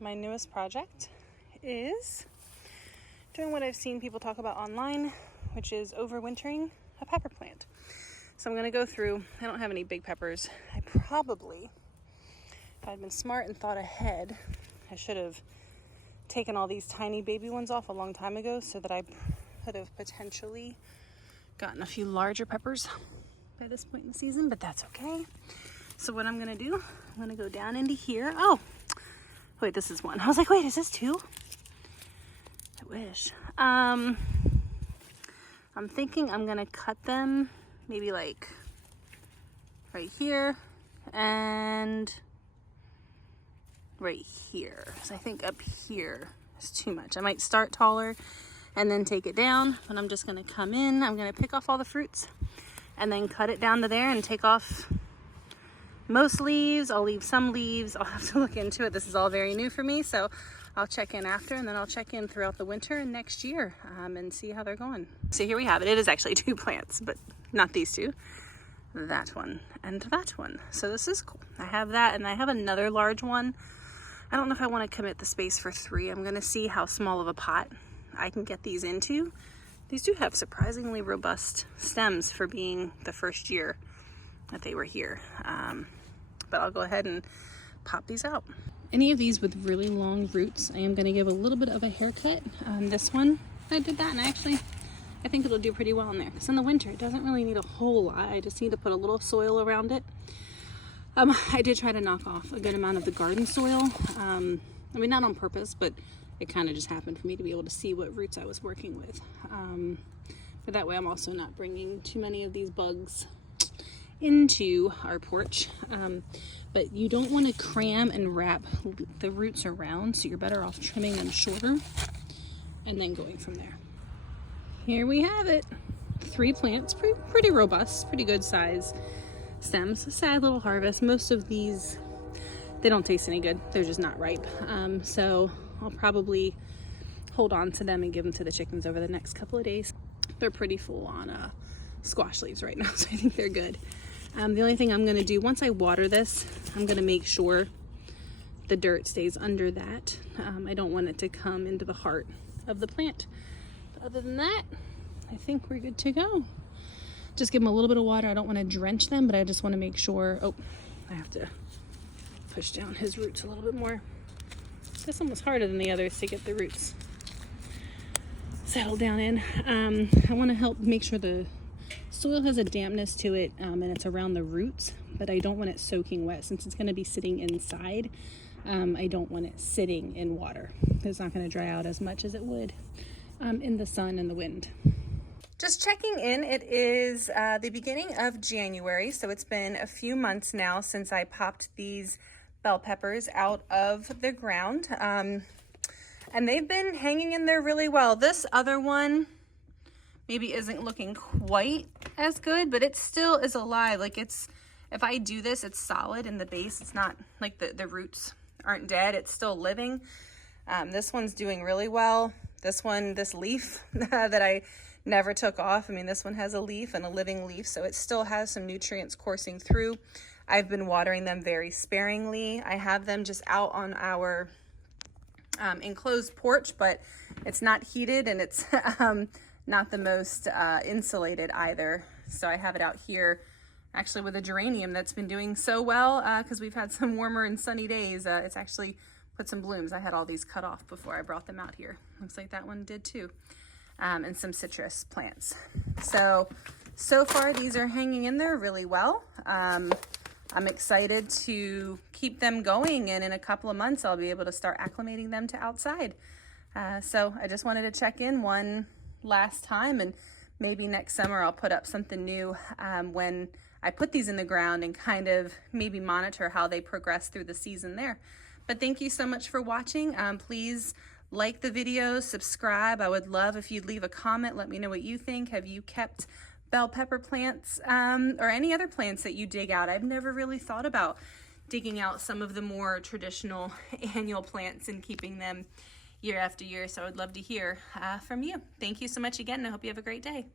my newest project is doing what I've seen people talk about online, which is overwintering a pepper plant. So I'm going to go through, I don't have any big peppers. I probably, if I'd been smart and thought ahead, I should have taken all these tiny baby ones off a long time ago so that I could have potentially gotten a few larger peppers by this point in the season, but that's okay. So what I'm going to do, I'm going to go down into here. Oh, wait, this is one. I was like, wait, is this two? I wish. I'm thinking I'm going to cut them maybe like right here and right here. So I think up here is too much. I might start taller and then take it down, but I'm just going to come in. I'm going to pick off all the fruits and then cut it down to there and take off most leaves. I'll leave some leaves. I'll have to look into it. This is all very new for me, so I'll check in after, and then I'll check in throughout the winter and next year and see how they're going. So here we have it. It is actually two plants, but not these two. That one and that one. So this is cool. I have that, and I have another large one. I don't know if I want to commit the space for three. I'm going to see how small of a pot I can get these into. These do have surprisingly robust stems for being the first year that they were here. But I'll go ahead and pop these out. Any of these with really long roots, I am going to give a little bit of a haircut. This one, I did that, and I think it'll do pretty well in there, because in the winter it doesn't really need a whole lot. I just need to put a little soil around it. I did try to knock off a good amount of the garden soil. I mean, not on purpose, but it kind of just happened for me to be able to see what roots I was working with. But that way I'm also not bringing too many of these bugs into our porch. But you don't want to cram and wrap the roots around, so you're better off trimming them shorter and then going from there. Here we have it. 3 plants, pretty robust, pretty good size stems. A sad little harvest. Most of these, they don't taste any good. They're just not ripe. So I'll probably hold on to them and give them to the chickens over the next couple of days. They're pretty full on squash leaves right now, so I think they're good. The only thing I'm going to do, once I water this, I'm going to make sure the dirt stays under that. I don't want it to come into the heart of the plant. But other than that, I think we're good to go. Just give them a little bit of water. I don't want to drench them, but I just want to make sure. Oh, I have to push down his roots a little bit more. This one was harder than the others to get the roots settled down in. I want to help make sure the soil has a dampness to it, and it's around the roots, but I don't want it soaking wet since it's going to be sitting inside. I don't want it sitting in water. It's not going to dry out as much as it would in the sun and the wind. Just checking in, it is the beginning of January, so it's been a few months now since I popped these bell peppers out of the ground, and they've been hanging in there really well. This other one maybe isn't looking quite as good, but it still is alive. Like, it's, if I do this, it's solid in the base. It's not like the roots aren't dead. It's still living. This one's doing really well. This one, this leaf that I never took off. I mean, this one has a leaf and a living leaf, so it still has some nutrients coursing through. I've been watering them very sparingly. I have them just out on our enclosed porch, but it's not heated, and it's not the most insulated either. So I have it out here actually with a geranium that's been doing so well because we've had some warmer and sunny days. It's actually put some blooms. I had all these cut off before I brought them out here. Looks like that one did too. And some citrus plants. So far these are hanging in there really well. I'm excited to keep them going, and in a couple of months I'll be able to start acclimating them to outside. So I just wanted to check in one last time, and maybe next summer I'll put up something new when I put these in the ground and kind of maybe monitor how they progress through the season there. But thank you so much for watching. Please like the video, subscribe. I would love if you'd leave a comment. Let me know what you think. Have you kept bell pepper plants or any other plants that you dig out? I've never really thought about digging out some of the more traditional annual plants and keeping them year after year. So I would love to hear from you. Thank you so much again, and I hope you have a great day.